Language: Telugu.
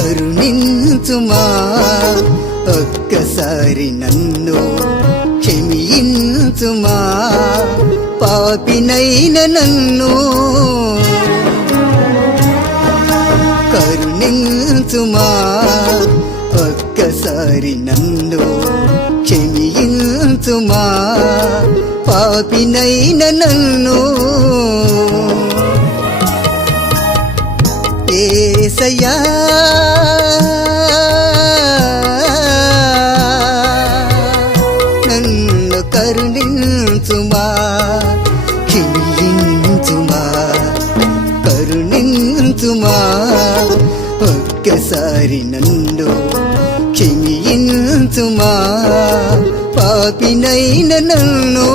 కరుణించుమా ఒక్కసారి నన్ను క్షమించుమా పాపినైన నన్ను కరుణించుమా ఒక్కసారి నన్ను క్షమించుమా పాపినైన నన్ను యేసయ్యా నన్ను కరుణించుమా క్షమించుమా కరుణించుమా ఒక్కసారి నన్ను క్షమించుమా పాపినైన నన్ను